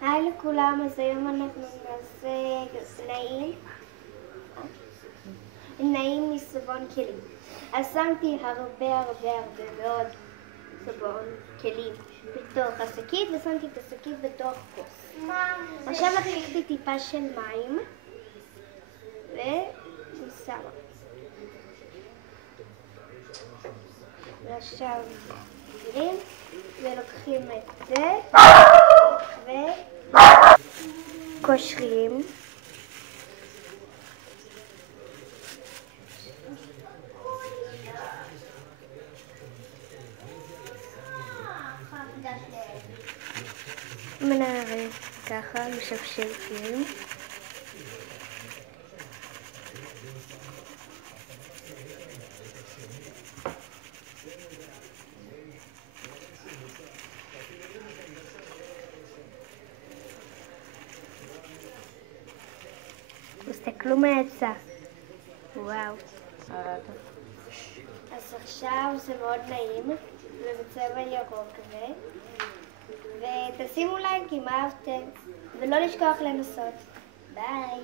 היי לכולם, אז היום אנחנו נעשה נעים מסבון כלים. אז שמתי הרבה מאוד סבון כלים בתוך השקית ושמתי את השקית בתוך כוס. עכשיו לקחתי טיפה של מים ושמה. ועכשיו מגיעים ולוקחים את זה וקושרים. מנערים ככה, משפשפים. תסתכלו מה יצא. וואו. אז עכשיו זה מאוד נעים, זה בצבע ירוק ותשימו לייק אם אהבתם, ולא לשכוח לנסות. ביי.